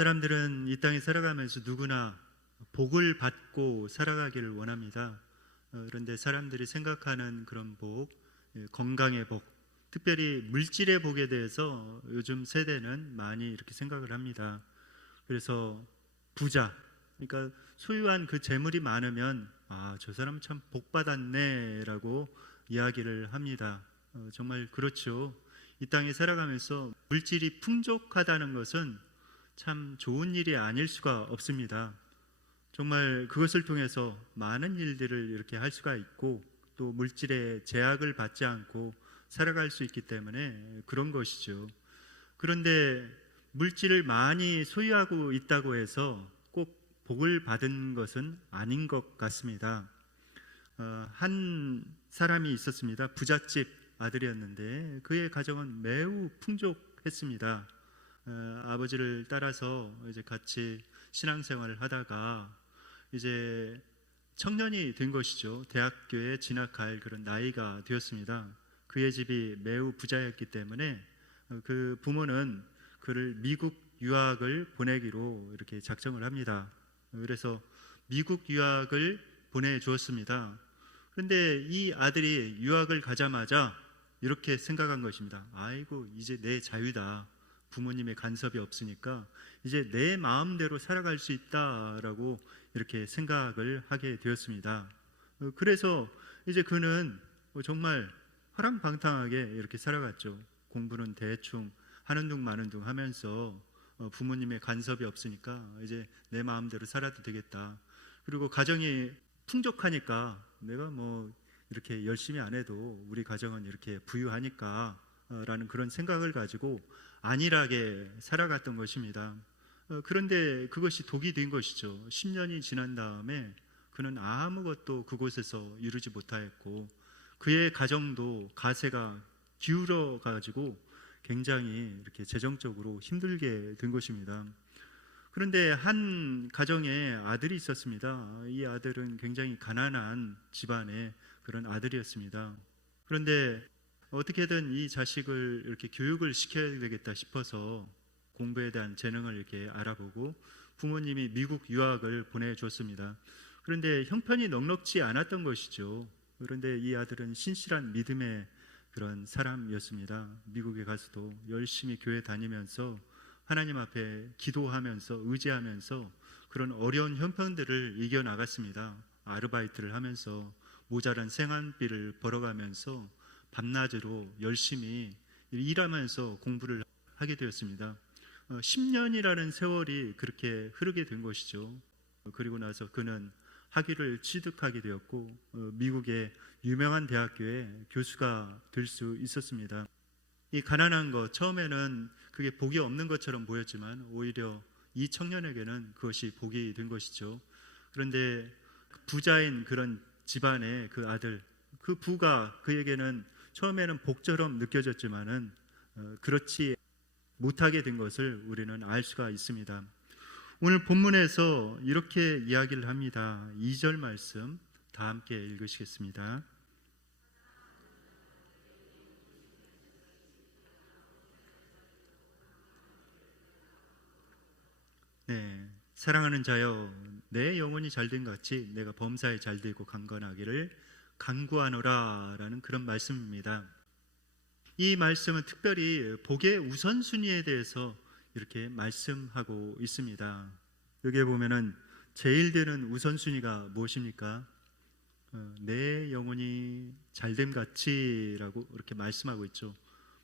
사람들은 이 땅에 살아가면서 누구나 복을 받고 살아가기를 원합니다. 그런데 사람들이 생각하는 그런 복, 건강의 복, 특별히 물질의 복에 대해서 요즘 세대는 많이 이렇게 생각을 합니다. 그래서 부자, 그러니까 소유한 그 재물이 많으면 저 사람 참 복 받았네라고 이야기를 합니다. 정말 그렇죠. 이 땅에 살아가면서 물질이 풍족하다는 것은 참 좋은 일이 아닐 수가 없습니다. 정말 그것을 통해서 많은 일들을 이렇게 할 수가 있고 또 물질의 제약을 받지 않고 살아갈 수 있기 때문에 그런 것이죠. 그런데 물질을 많이 소유하고 있다고 해서 꼭 복을 받은 것은 아닌 것 같습니다. 한 사람이 있었습니다. 부잣집 아들이었는데 그의 가정은 매우 풍족했습니다. 아버지를 따라서 이제 같이 신앙생활을 하다가 이제 청년이 된 것이죠. 대학교에 진학할 그런 나이가 되었습니다. 그의 집이 매우 부자였기 때문에 그 부모는 그를 미국 유학을 보내기로 이렇게 작정을 합니다. 그래서 미국 유학을 보내주었습니다. 그런데 이 아들이 유학을 가자마자 이렇게 생각한 것입니다. 아이고, 이제 내 자유다. 부모님의 간섭이 없으니까 이제 내 마음대로 살아갈 수 있다라고 이렇게 생각을 하게 되었습니다. 그래서 이제 그는 정말 화랑방탕하게 이렇게 살아갔죠. 공부는 대충 하는 둥 마는 둥 하면서 부모님의 간섭이 없으니까 이제 내 마음대로 살아도 되겠다. 그리고 가정이 풍족하니까 내가 뭐 이렇게 열심히 안 해도 우리 가정은 이렇게 부유하니까 라는 그런 생각을 가지고 안일하게 살아갔던 것입니다. 그런데 그것이 독이 된 것이죠. 10년이 지난 다음에 그는 아무것도 그곳에서 이루지 못하였고 그의 가정도 가세가 기울어 가지고 굉장히 이렇게 재정적으로 힘들게 된 것입니다. 그런데 한 가정에 아들이 있었습니다. 이 아들은 굉장히 가난한 집안의 그런 아들이었습니다. 그런데 어떻게든 이 자식을 이렇게 교육을 시켜야 되겠다 싶어서 공부에 대한 재능을 이렇게 알아보고 부모님이 미국 유학을 보내줬습니다. 그런데 형편이 넉넉지 않았던 것이죠. 그런데 이 아들은 신실한 믿음의 그런 사람이었습니다. 미국에 가서도 열심히 교회 다니면서 하나님 앞에 기도하면서 의지하면서 그런 어려운 형편들을 이겨나갔습니다. 아르바이트를 하면서 모자란 생활비를 벌어가면서 밤낮으로 열심히 일하면서 공부를 하게 되었습니다. 10년이라는 세월이 그렇게 흐르게 된 것이죠. 그리고 나서 그는 학위를 취득하게 되었고 미국의 유명한 대학교에 교수가 될 수 있었습니다. 이 가난한 것, 처음에는 그게 복이 없는 것처럼 보였지만 오히려 이 청년에게는 그것이 복이 된 것이죠. 그런데 부자인 그런 집안의 그 아들, 그 부가 그에게는 처음에는 복처럼 느껴졌지만은 그렇지 못하게 된 것을 우리는 알 수가 있습니다. 오늘 본문에서 이렇게 이야기를 합니다. 2절 말씀 다 함께 읽으시겠습니다. 네, 사랑하는 자여, 내 영혼이 잘된 같이 내가 범사에 잘되고 강건하기를 간구하노라 라는 그런 말씀입니다. 이 말씀은 특별히 복의 우선순위에 대해서 이렇게 말씀하고 있습니다. 여기에 보면은 제일 되는 우선순위가 무엇입니까? 내 영혼이 잘됨 같이라고 이렇게 말씀하고 있죠.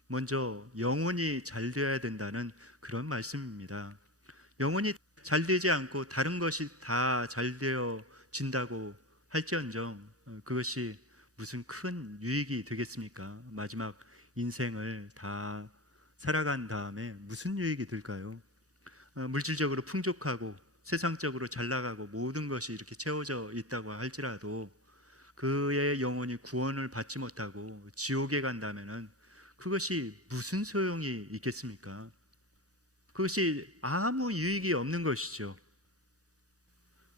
먼저 영혼이 잘 되어야 된다는 그런 말씀입니다. 영혼이 잘 되지 않고 다른 것이 다 잘 되어진다고 할지언정 그것이 무슨 큰 유익이 되겠습니까? 마지막 인생을 다 살아간 다음에 무슨 유익이 될까요? 물질적으로 풍족하고 세상적으로 잘 나가고 모든 것이 이렇게 채워져 있다고 할지라도 그의 영혼이 구원을 받지 못하고 지옥에 간다면은 그것이 무슨 소용이 있겠습니까? 그것이 아무 유익이 없는 것이죠.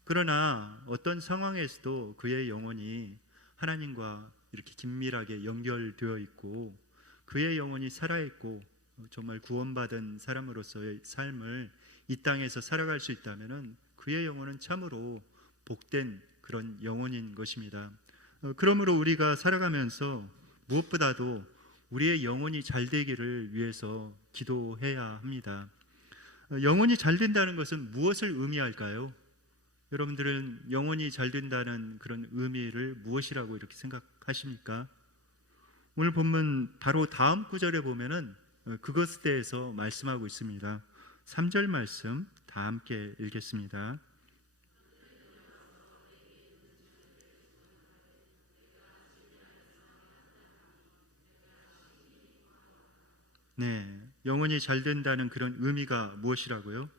그러나 어떤 상황에서도 그의 영혼이 하나님과 이렇게 긴밀하게 연결되어 있고 그의 영혼이 살아있고 정말 구원받은 사람으로서의 삶을 이 땅에서 살아갈 수 있다면은 그의 영혼은 참으로 복된 그런 영혼인 것입니다. 그러므로 우리가 살아가면서 무엇보다도 우리의 영혼이 잘 되기를 위해서 기도해야 합니다. 영혼이 잘 된다는 것은 무엇을 의미할까요? 여러분들은 영혼이 잘 된다는 그런 의미를 무엇이라고 이렇게 생각하십니까? 오늘 본문 바로 다음 구절에 보면은 그것에 대해서 말씀하고 있습니다. 3절 말씀 다 함께 읽겠습니다. 네, 영혼이 잘 된다는 그런 의미가 무엇이라고요?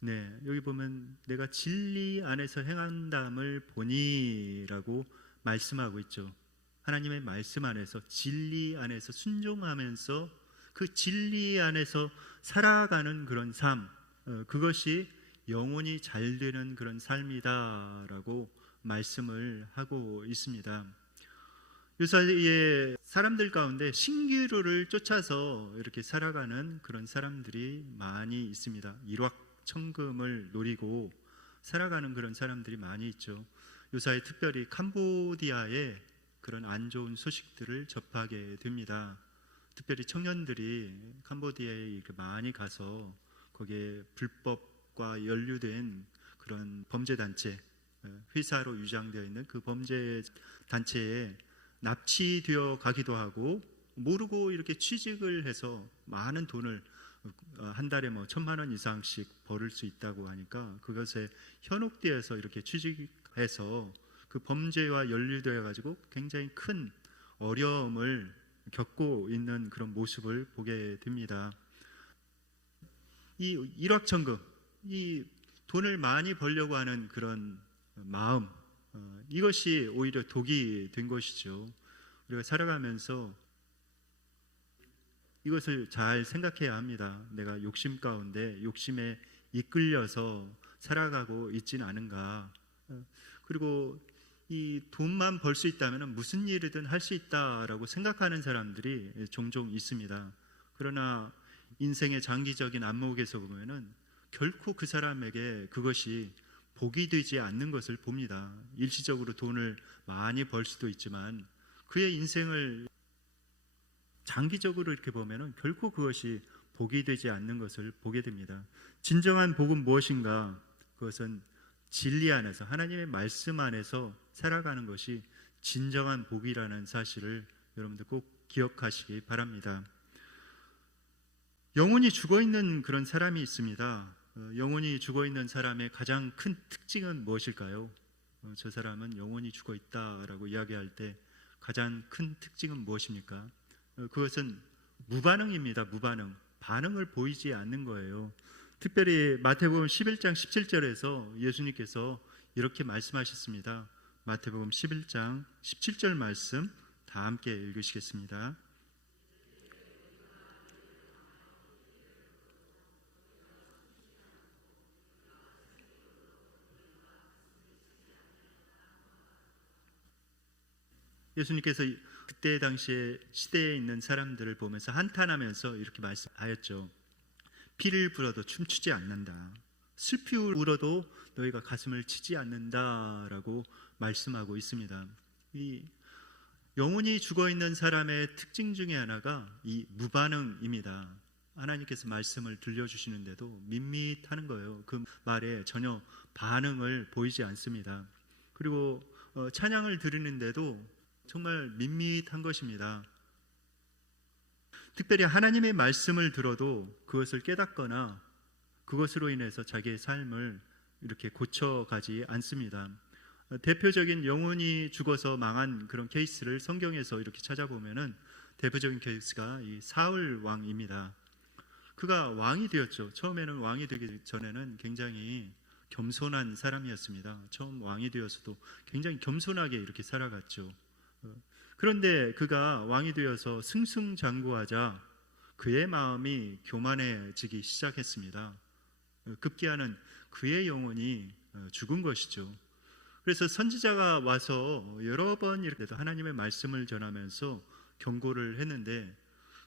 네, 여기 보면 내가 진리 안에서 행한담을 보니라고 말씀하고 있죠. 하나님의 말씀 안에서 진리 안에서 순종하면서 그 진리 안에서 살아가는 그런 삶, 그것이 영혼이 잘 되는 그런 삶이다라고 말씀을 하고 있습니다. 요사이에 사람들 가운데 신기루를 쫓아서 이렇게 살아가는 그런 사람들이 많이 있습니다. 일확천금을 노리고 살아가는 그런 사람들이 많이 있죠. 요사이 특별히 캄보디아에 그런 안 좋은 소식들을 접하게 됩니다. 특별히 청년들이 캄보디아에 이렇게 많이 가서 거기에 불법과 연루된 그런 범죄 단체, 회사로 유장되어 있는 그 범죄 단체에 납치되어 가기도 하고, 모르고 이렇게 취직을 해서 많은 돈을 한 달에 뭐 1,000만 원 이상씩 벌을 수 있다고 하니까 그것에 현혹되어서 이렇게 취직해서 그 범죄와 연루되어 가지고 굉장히 큰 어려움을 겪고 있는 그런 모습을 보게 됩니다. 이 일확천금, 이 돈을 많이 벌려고 하는 그런 마음, 이것이 오히려 독이 된 것이죠. 우리가 살아가면서 이것을 잘 생각해야 합니다. 내가 욕심 가운데 욕심에 이끌려서 살아가고 있지는 않은가. 그리고 이 돈만 벌 수 있다면 무슨 일이든 할 수 있다라고 생각하는 사람들이 종종 있습니다. 그러나 인생의 장기적인 안목에서 보면은 결코 그 사람에게 그것이 복이 되지 않는 것을 봅니다. 일시적으로 돈을 많이 벌 수도 있지만 그의 인생을 장기적으로 이렇게 보면은 결코 그것이 복이 되지 않는 것을 보게 됩니다. 진정한 복은 무엇인가? 그것은 진리 안에서, 하나님의 말씀 안에서 살아가는 것이 진정한 복이라는 사실을 여러분들 꼭 기억하시기 바랍니다. 영혼이 죽어있는 그런 사람이 있습니다. 영혼이 죽어있는 사람의 가장 큰 특징은 무엇일까요? 저 사람은 영혼이 죽어있다라고 이야기할 때 가장 큰 특징은 무엇입니까? 그것은 무반응입니다. 무반응. 반응을 보이지 않는 거예요. 특별히 마태복음 11장 17절에서 예수님께서 이렇게 말씀하셨습니다. 마태복음 11장 17절 말씀 다 함께 읽으시겠습니다. 예수님께서 그때 당시에 시대에 있는 사람들을 보면서 한탄하면서 이렇게 말씀하였죠. 피를 불어도 춤추지 않는다. 슬피 울어도 너희가 가슴을 치지 않는다라고 말씀하고 있습니다. 이 영혼이 죽어있는 사람의 특징 중에 하나가 이 무반응입니다. 하나님께서 말씀을 들려주시는데도 밋밋하는 거예요. 그 말에 전혀 반응을 보이지 않습니다. 그리고 찬양을 드리는데도 정말 밋밋한 것입니다. 특별히 하나님의 말씀을 들어도 그것을 깨닫거나 그것으로 인해서 자기의 삶을 이렇게 고쳐가지 않습니다. 대표적인 영혼이 죽어서 망한 그런 케이스를 성경에서 이렇게 찾아보면은 대표적인 케이스가 이 사울 왕입니다. 그가 왕이 되었죠. 처음에는 왕이 되기 전에는 굉장히 겸손한 사람이었습니다. 처음 왕이 되어서도 굉장히 겸손하게 이렇게 살아갔죠. 그런데 그가 왕이 되어서 승승장구하자 그의 마음이 교만해지기 시작했습니다. 급기야는 그의 영혼이 죽은 것이죠. 그래서 선지자가 와서 여러 번 이렇게 하나님의 말씀을 전하면서 경고를 했는데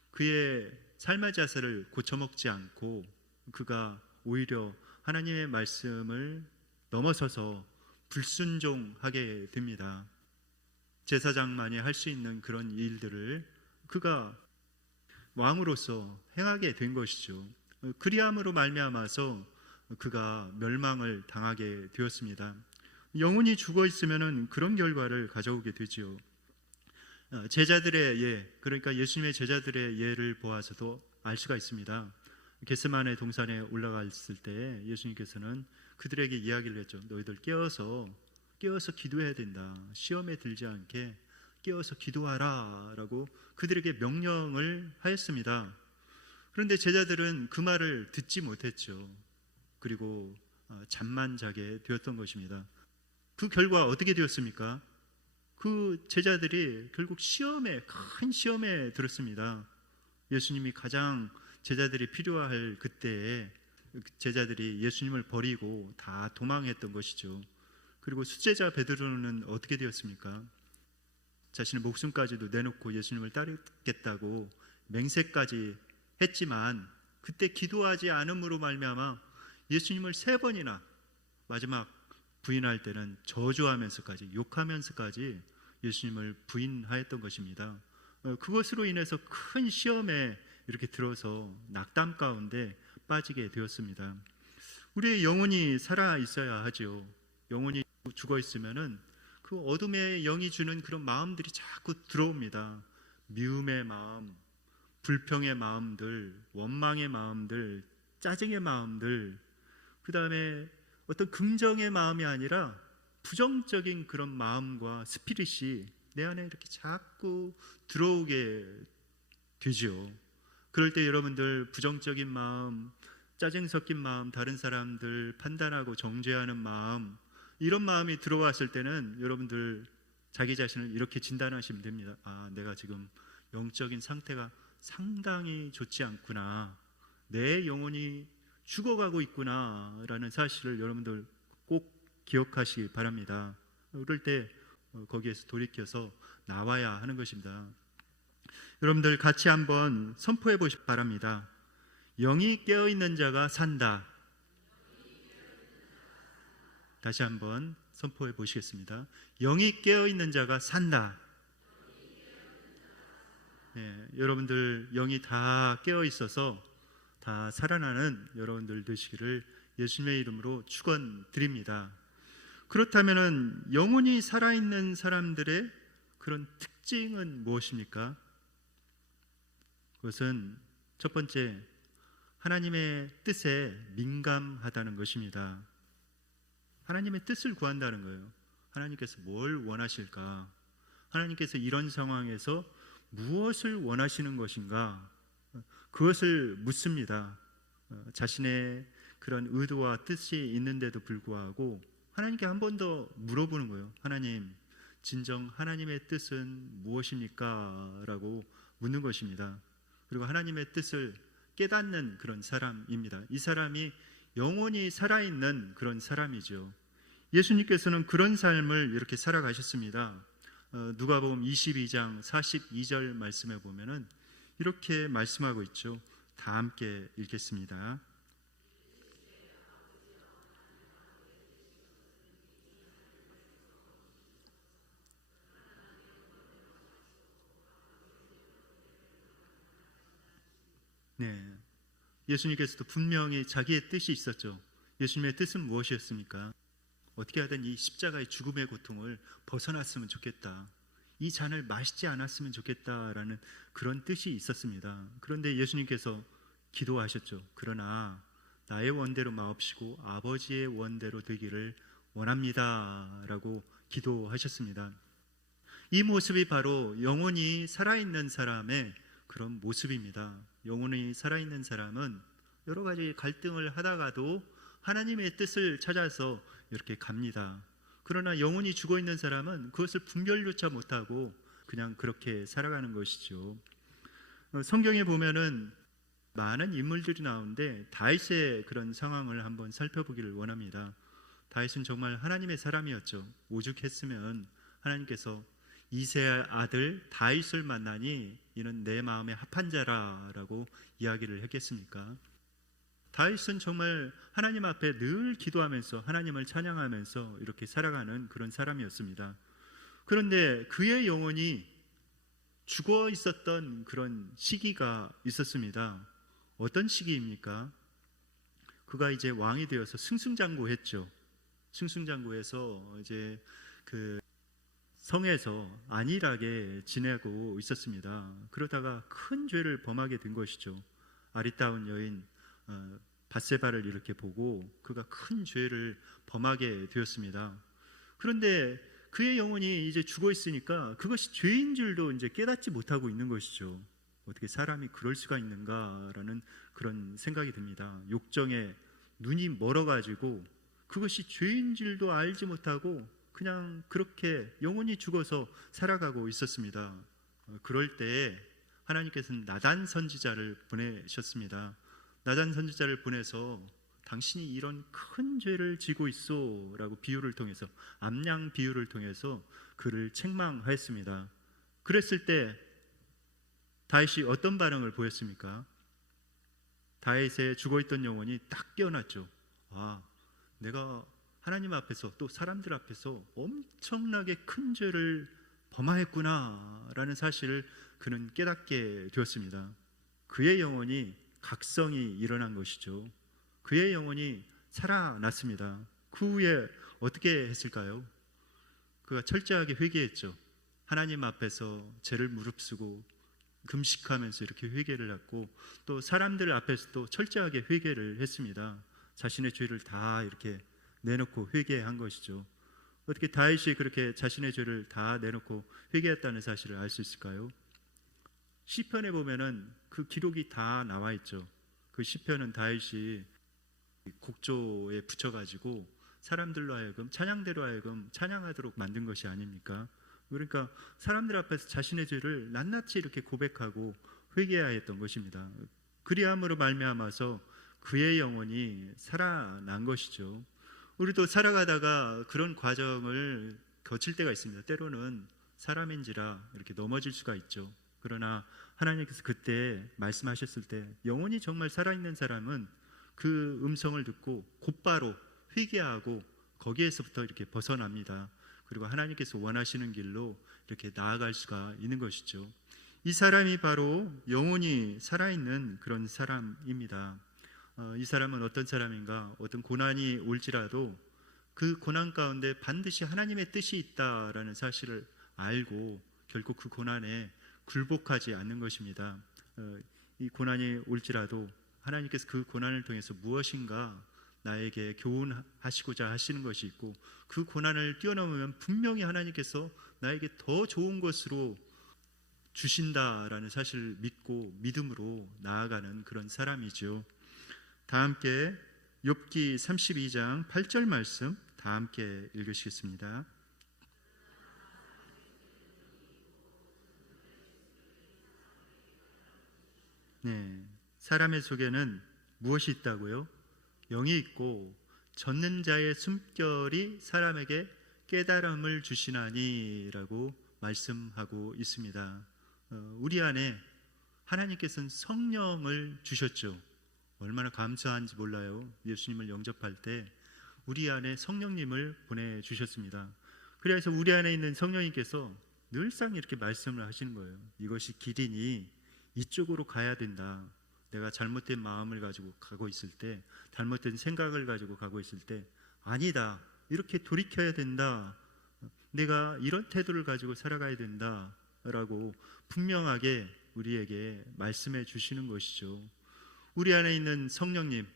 그의 삶의 자세를 고쳐먹지 않고 그가 오히려 하나님의 말씀을 넘어서서 불순종하게 됩니다. 제사장만이 할 수 있는 그런 일들을 그가 왕으로서 행하게 된 것이죠. 그리함으로 말미암아서 그가 멸망을 당하게 되었습니다. 영혼이 죽어 있으면은 그런 결과를 가져오게 되지요. 제자들의 예, 그러니까 예수님의 제자들의 예를 보아서도 알 수가 있습니다. 겟세마네 동산에 올라갔을 때 예수님께서는 그들에게 이야기를 했죠. 너희들 깨어서 기도해야 된다. 시험에 들지 않게 깨어서 기도하라 라고 그들에게 명령을 하였습니다. 그런데 제자들은 그 말을 듣지 못했죠. 그리고 잠만 자게 되었던 것입니다. 그 결과 어떻게 되었습니까? 그 제자들이 결국 큰 시험에 들었습니다. 예수님이 가장 제자들이 필요할 그때에 제자들이 예수님을 버리고 다 도망했던 것이죠. 그리고 수제자 베드로는 어떻게 되었습니까? 자신의 목숨까지도 내놓고 예수님을 따르겠다고 맹세까지 했지만 그때 기도하지 않음으로 말미암아 예수님을 3번이나 마지막 부인할 때는 저주하면서까지 욕하면서까지 예수님을 부인하였던 것입니다. 그것으로 인해서 큰 시험에 이렇게 들어서 낙담 가운데 빠지게 되었습니다. 우리의 영혼이 살아 있어야 하죠. 영혼이 죽어 있으면은 그 어둠의 영이 주는 그런 마음들이 자꾸 들어옵니다. 미움의 마음, 불평의 마음들, 원망의 마음들, 짜증의 마음들, 그 다음에 어떤 긍정의 마음이 아니라 부정적인 그런 마음과 스피릿이 내 안에 이렇게 자꾸 들어오게 되죠. 그럴 때 여러분들 부정적인 마음, 짜증 섞인 마음, 다른 사람들 판단하고 정죄하는 마음, 이런 마음이 들어왔을 때는 여러분들 자기 자신을 이렇게 진단하시면 됩니다. 아, 내가 지금 영적인 상태가 상당히 좋지 않구나. 내 영혼이 죽어가고 있구나 라는 사실을 여러분들 꼭 기억하시기 바랍니다. 그럴 때 거기에서 돌이켜서 나와야 하는 것입니다. 여러분들 같이 한번 선포해 보시기 바랍니다. 영이 깨어있는 자가 산다. 다시 한번 선포해 보시겠습니다. 영이 깨어있는 자가 산다. 네, 여러분들 영이 다 깨어있어서 다 살아나는 여러분들 되시기를 예수님의 이름으로 축원드립니다. 그렇다면 영혼이 살아있는 사람들의 그런 특징은 무엇입니까? 그것은 첫 번째, 하나님의 뜻에 민감하다는 것입니다. 하나님의 뜻을 구한다는 거예요. 하나님께서 뭘 원하실까? 하나님께서 이런 상황에서 무엇을 원하시는 것인가? 그것을 묻습니다. 자신의 그런 의도와 뜻이 있는데도 불구하고 하나님께 한 번 더 물어보는 거예요. 하나님, 진정 하나님의 뜻은 무엇입니까? 라고 묻는 것입니다. 그리고 하나님의 뜻을 깨닫는 그런 사람입니다. 이 사람이 영원히 살아있는 그런 사람이죠. 예수님께서는 그런 삶을 이렇게 살아가셨습니다. 누가복음 22장 42절 말씀에 보면은 이렇게 말씀하고 있죠. 다 함께 읽겠습니다. 네, 예수님께서도 분명히 자기의 뜻이 있었죠. 예수님의 뜻은 무엇이었습니까? 어떻게 하든 이 십자가의 죽음의 고통을 벗어났으면 좋겠다. 이 잔을 마시지 않았으면 좋겠다라는 그런 뜻이 있었습니다. 그런데 예수님께서 기도하셨죠. 그러나 나의 원대로 마옵시고 아버지의 원대로 되기를 원합니다 라고 기도하셨습니다. 이 모습이 바로 영혼이 살아있는 사람의 그런 모습입니다. 영혼이 살아있는 사람은 여러 가지 갈등을 하다가도 하나님의 뜻을 찾아서 이렇게 갑니다. 그러나 영혼이 죽어있는 사람은 그것을 분별조차 못하고 그냥 그렇게 살아가는 것이죠. 성경에 보면은 많은 인물들이 나오는데 다윗의 그런 상황을 한번 살펴보기를 원합니다. 다윗은 정말 하나님의 사람이었죠. 오죽했으면 하나님께서 이새의 아들 다윗을 만나니 이는 내 마음에 합한 자라라고 이야기를 했겠습니까? 다윗은 정말 하나님 앞에 늘 기도하면서 하나님을 찬양하면서 이렇게 살아가는 그런 사람이었습니다. 그런데 그의 영혼이 죽어 있었던 그런 시기가 있었습니다. 어떤 시기입니까? 그가 이제 왕이 되어서 승승장구했죠. 승승장구해서 이제 그 성에서 안일하게 지내고 있었습니다. 그러다가 큰 죄를 범하게 된 것이죠. 아리따운 여인 밧세바를 이렇게 보고 그가 큰 죄를 범하게 되었습니다. 그런데 그의 영혼이 이제 죽어 있으니까 그것이 죄인 줄도 이제 깨닫지 못하고 있는 것이죠. 어떻게 사람이 그럴 수가 있는가라는 그런 생각이 듭니다. 욕정에 눈이 멀어가지고 그것이 죄인 줄도 알지 못하고 그냥 그렇게 영혼이 죽어서 살아가고 있었습니다. 그럴 때에 하나님께서는 나단 선지자를 보내셨습니다. 나단 선지자를 보내서 당신이 이런 큰 죄를 지고 있어 라고 비유를 통해서, 암양 비유를 통해서 그를 책망하였습니다. 그랬을 때 다윗이 어떤 반응을 보였습니까? 다윗의 죽어있던 영혼이 딱 깨어났죠. 아, 내가 하나님 앞에서 또 사람들 앞에서 엄청나게 큰 죄를 범하였구나 라는 사실을 그는 깨닫게 되었습니다. 그의 영혼이 각성이 일어난 것이죠. 그의 영혼이 살아났습니다. 그 후에 어떻게 했을까요? 그가 철저하게 회개했죠. 하나님 앞에서 죄를 무릅쓰고 금식하면서 이렇게 회개를 했고, 또 사람들 앞에서도 철저하게 회개를 했습니다. 자신의 죄를 다 이렇게 내놓고 회개한 것이죠. 어떻게 다윗이 그렇게 자신의 죄를 다 내놓고 회개했다는 사실을 알 수 있을까요? 시편에 보면은 그 기록이 다 나와 있죠. 그 시편은 다윗이 곡조에 붙여가지고 사람들로 하여금 찬양대로 하여금 찬양하도록 만든 것이 아닙니까? 그러니까 사람들 앞에서 자신의 죄를 낱낱이 이렇게 고백하고 회개해야 했던 것입니다. 그리함으로 말미암아서 그의 영혼이 살아난 것이죠. 우리도 살아가다가 그런 과정을 거칠 때가 있습니다. 때로는 사람인지라 이렇게 넘어질 수가 있죠. 그러나 하나님께서 그때 말씀하셨을 때 영혼이 정말 살아있는 사람은 그 음성을 듣고 곧바로 회개하고 거기에서부터 이렇게 벗어납니다. 그리고 하나님께서 원하시는 길로 이렇게 나아갈 수가 있는 것이죠. 이 사람이 바로 영혼이 살아있는 그런 사람입니다. 이 사람은 어떤 사람인가? 어떤 고난이 올지라도 그 고난 가운데 반드시 하나님의 뜻이 있다라는 사실을 알고 결국 그 고난에 굴복하지 않는 것입니다. 이 고난이 올지라도 하나님께서 그 고난을 통해서 무엇인가 나에게 교훈하시고자 하시는 것이 있고, 그 고난을 뛰어넘으면 분명히 하나님께서 나에게 더 좋은 것으로 주신다라는 사실을 믿고 믿음으로 나아가는 그런 사람이죠. 다 함께 욥기 32장 8절 말씀 다 함께 읽으시겠습니다. 네, 사람의 속에는 무엇이 있다고요? 영이 있고 젖는 자의 숨결이 사람에게 깨달음을 주시나니라고 말씀하고 있습니다. 우리 안에 하나님께서는 성령을 주셨죠. 얼마나 감사한지 몰라요. 예수님을 영접할 때 우리 안에 성령님을 보내주셨습니다. 그래서 우리 안에 있는 성령님께서 늘상 이렇게 말씀을 하시는 거예요. 이것이 길이니 이쪽으로 가야 된다. 내가 잘못된 마음을 가지고 가고 있을 때, 잘못된 생각을 가지고 가고 있을 때, 아니다, 이렇게 돌이켜야 된다, 내가 이런 태도를 가지고 살아가야 된다 라고 분명하게 우리에게 말씀해 주시는 것이죠. 우리 안에 있는 성령님,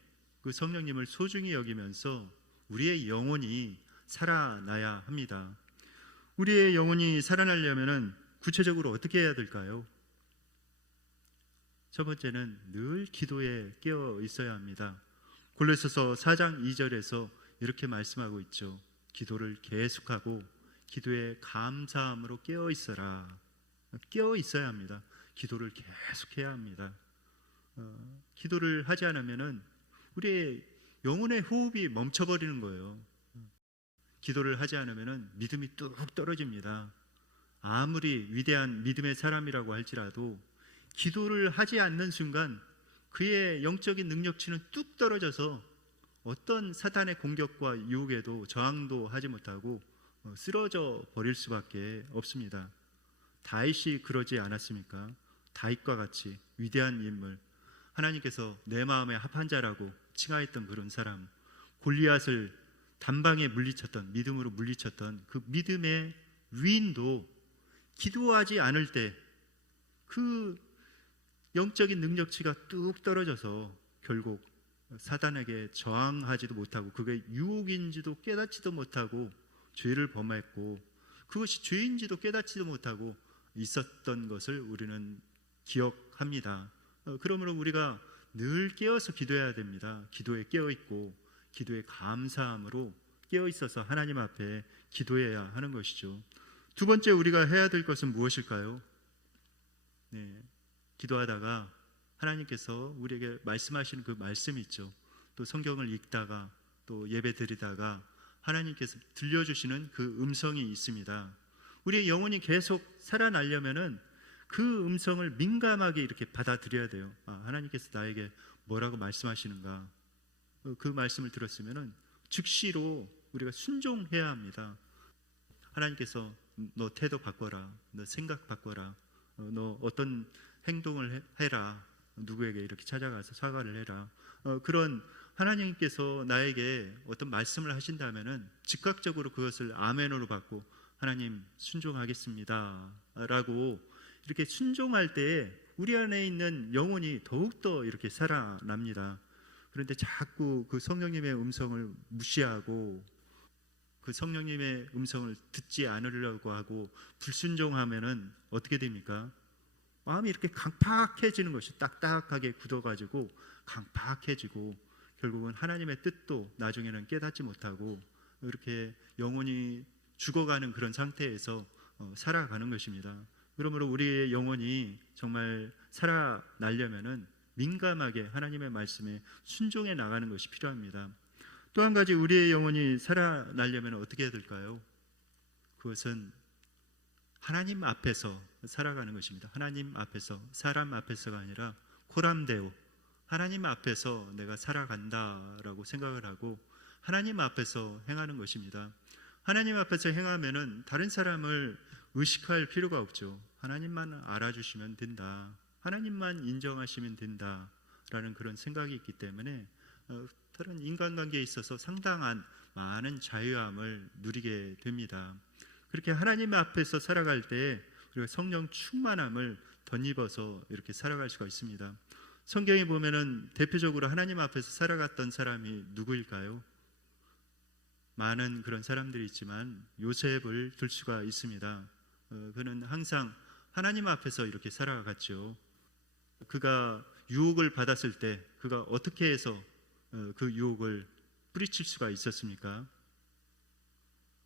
그 성령님을 소중히 여기면서 우리의 영혼이 살아나야 합니다. 우리의 영혼이 살아나려면 구체적으로 어떻게 해야 될까요? 첫 번째는 늘 기도에 깨어 있어야 합니다. 골로새서 4장 2절에서 이렇게 말씀하고 있죠. 기도를 계속하고 기도에 감사함으로 깨어 있어라. 깨어 있어야 합니다. 기도를 계속해야 합니다. 기도를 하지 않으면은 우리의 영혼의 호흡이 멈춰버리는 거예요. 기도를 하지 않으면은 믿음이 뚝 떨어집니다. 아무리 위대한 믿음의 사람이라고 할지라도 기도를 하지 않는 순간 그의 영적인 능력치는 뚝 떨어져서 어떤 사탄의 공격과 유혹에도 저항도 하지 못하고 쓰러져 버릴 수밖에 없습니다. 다윗이 그러지 않았습니까? 다윗과 같이 위대한 인물, 하나님께서 내 마음에 합한 자라고 칭하했던 그런 사람, 골리앗을 단방에 물리쳤던, 믿음으로 물리쳤던 그 믿음의 위인도 기도하지 않을 때 그 영적인 능력치가 뚝 떨어져서 결국 사단에게 저항하지도 못하고 그게 유혹인지도 깨닫지도 못하고 죄를 범했고, 그것이 죄인지도 깨닫지도 못하고 있었던 것을 우리는 기억합니다. 그러므로 우리가 늘 깨어서 기도해야 됩니다. 기도에 깨어있고 기도에 감사함으로 깨어있어서 하나님 앞에 기도해야 하는 것이죠. 두 번째 우리가 해야 될 것은 무엇일까요? 기도하다가 하나님께서 우리에게 말씀하시는 그 말씀이 있죠. 또 성경을 읽다가 또 예배 드리다가 하나님께서 들려주시는 그 음성이 있습니다. 우리의 영혼이 계속 살아나려면은 그 음성을 민감하게 이렇게 받아들여야 돼요. 하나님께서 나에게 뭐라고 말씀하시는가. 그 말씀을 들었으면은 즉시로 우리가 순종해야 합니다. 하나님께서 너 태도 바꿔라, 너 생각 바꿔라, 너 어떤 행동을 해라, 누구에게 이렇게 찾아가서 사과를 해라. 그런 하나님께서 나에게 어떤 말씀을 하신다면은 즉각적으로 그것을 아멘으로 받고 하나님 순종하겠습니다 라고 이렇게 순종할 때 우리 안에 있는 영혼이 더욱더 이렇게 살아납니다. 그런데 자꾸 그 성령님의 음성을 무시하고 그 성령님의 음성을 듣지 않으려고 하고 불순종하면은 어떻게 됩니까? 마음이 이렇게 강팍해지는 것이, 딱딱하게 굳어가지고 강팍해지고 결국은 하나님의 뜻도 나중에는 깨닫지 못하고 이렇게 영혼이 죽어가는 그런 상태에서 살아가는 것입니다. 그러므로 우리의 영혼이 정말 살아나려면은 민감하게 하나님의 말씀에 순종해 나가는 것이 필요합니다. 또 한 가지 우리의 영혼이 살아나려면 어떻게 해야 될까요? 그것은 하나님 앞에서 살아가는 것입니다. 하나님 앞에서, 사람 앞에서가 아니라 코람데오, 하나님 앞에서 내가 살아간다라고 생각을 하고 하나님 앞에서 행하는 것입니다. 하나님 앞에서 행하면은 다른 사람을 의식할 필요가 없죠. 하나님만 알아주시면 된다, 하나님만 인정하시면 된다라는 그런 생각이 있기 때문에 다른 인간관계에 있어서 상당한 많은 자유함을 누리게 됩니다. 그렇게 하나님 앞에서 살아갈 때 우리가 성령 충만함을 덧입어서 이렇게 살아갈 수가 있습니다. 성경에 보면은 대표적으로 하나님 앞에서 살아갔던 사람이 누구일까요? 많은 그런 사람들이 있지만 요셉을 들 수가 있습니다. 그는 항상 하나님 앞에서 이렇게 살아갔죠. 그가 유혹을 받았을 때 그가 어떻게 해서 그 유혹을 뿌리칠 수가 있었습니까?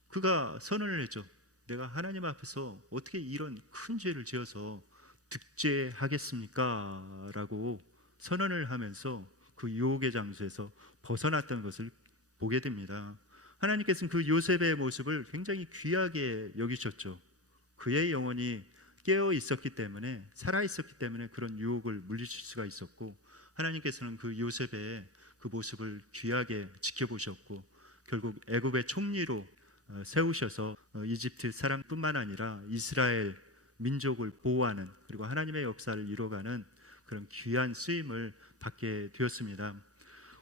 그가 선언을 했죠. 내가 하나님 앞에서 어떻게 이런 큰 죄를 지어서 득죄하겠습니까? 라고 선언을 하면서 그 유혹의 장소에서 벗어났던 것을 보게 됩니다. 하나님께서는 그 요셉의 모습을 굉장히 귀하게 여기셨죠. 그의 영혼이 깨어 있었기 때문에, 살아 있었기 때문에 그런 유혹을 물리칠 수가 있었고, 하나님께서는 그 요셉의 그 모습을 귀하게 지켜보셨고 결국 애굽의 총리로 세우셔서 이집트 사람뿐만 아니라 이스라엘 민족을 보호하는, 그리고 하나님의 역사를 이루어가는 그런 귀한 쓰임을 받게 되었습니다.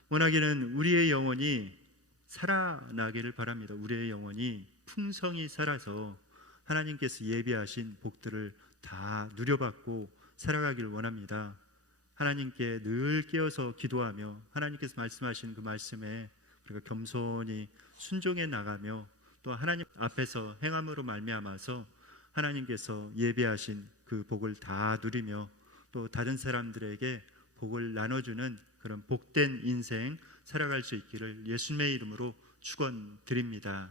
원하기는 우리의 영혼이 살아나기를 바랍니다. 우리의 영혼이 풍성히 살아서 하나님께서 예비하신 복들을 다 누려받고 살아가기를 원합니다. 하나님께 늘 깨어서 기도하며 하나님께서 말씀하신 그 말씀에 우리가 겸손히 순종해 나가며 또 하나님 앞에서 행함으로 말미암아서 하나님께서 예비하신 그 복을 다 누리며 또 다른 사람들에게 복을 나눠주는 그런 복된 인생 살아갈 수 있기를 예수님의 이름으로 축원드립니다.